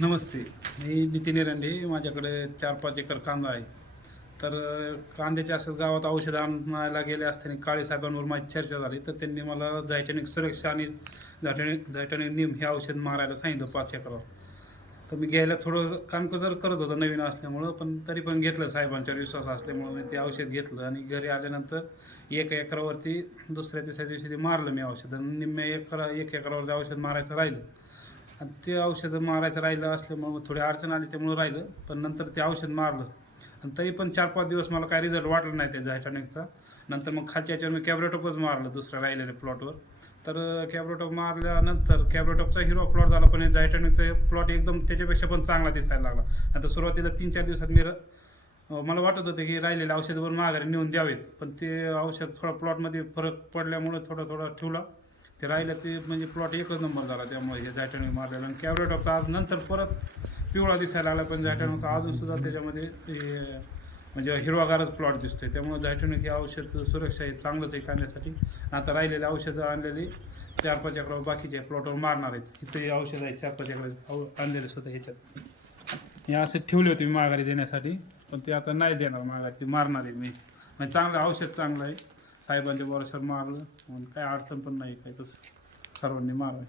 नमस्ते. मी नितीन एरंडे. माझ्याकडे 4-5 एकर कांदा आहे. तर कांद्याच्या असं गावात औषधं आणायला गेले असताना काळे साहेबांवर माझी चर्चा झाली. तर त्यांनी मला झायटॅनिक सुरक्षा आणि झायटॅनिक नीम हे औषध मारायला सांगितलं 5 एकरावर. तर मी घ्यायला थोडं कामकुजर करत होतो नवीन असल्यामुळं, पण तरी पण घेतलं. साहेबांच्यावर विश्वास असल्यामुळं मी ते औषध घेतलं आणि घरी आल्यानंतर 1 एकरावरती दुसऱ्या तिसऱ्या दिवशी ते मारलं मी औषध आणि निम्म्या 1 एकरावर जे औषध मारायचं राहिलं आणि ते औषधं मारायचं राहिलं असल्यामुळं थोडी अडचण आली, त्यामुळं राहिलं. पण नंतर ते औषध मारलं आणि तरी पण 4-5 दिवस मला काही रिझल्ट वाटला नाही त्या झायटॉनिकचा. नंतर मग खालच्या याच्यावर मी कॅब्रोटॉपच मारलं दुसऱ्या राहिलेल्या प्लॉटवर. तर कॅब्रोटॉप मारल्यानंतर कॅब्रोटॉपचा हिरवा प्लॉट झाला, पण झायटॉनिकचा प्लॉट एकदम त्याच्यापेक्षा पण चांगला दिसायला लागला. आता सुरुवातीला 3-4 दिवसात मला वाटत होतं की राहिलेले औषधं माघारी नेऊन द्यावेत, पण ते औषध थोडा प्लॉटमध्ये फरक पडल्यामुळे थोडं ठेवला. ते राहिलं ते म्हणजे प्लॉट एकच नंबर झाला. त्यामुळे हे झायटॉनिक मारलेलं आणि कॅब्रोटॉपचा आज नंतर परत पिवळा दिसायला लागला, पण झायटॉनिकचा अजूनसुद्धा त्याच्यामध्ये ते म्हणजे हिरवागारच प्लॉट दिसतोय. त्यामुळे झायटॉनिक हे औषध सुरक्षा हे चांगलंच आहे कांद्यासाठी. आता राहिलेले औषधं आणलेली 4-5 एकरावर बाकीच्या प्लॉटवर मारणार आहेत. इथं हे औषध आहे 4-5 एकरावर आणलेले सुद्धा ह्याच्यात. हे असे ठेवले होते मी माघारी देण्यासाठी, पण ते आता नाही देणार माघारी, ते मारणार आहे मी. म्हणजे चांगलं औषध चांगलं आहे. साहेबांच्या भरोश्यावर मारलं म्हणून काही अडचण पण नाही, काही तसं सर्वांनी मारावं.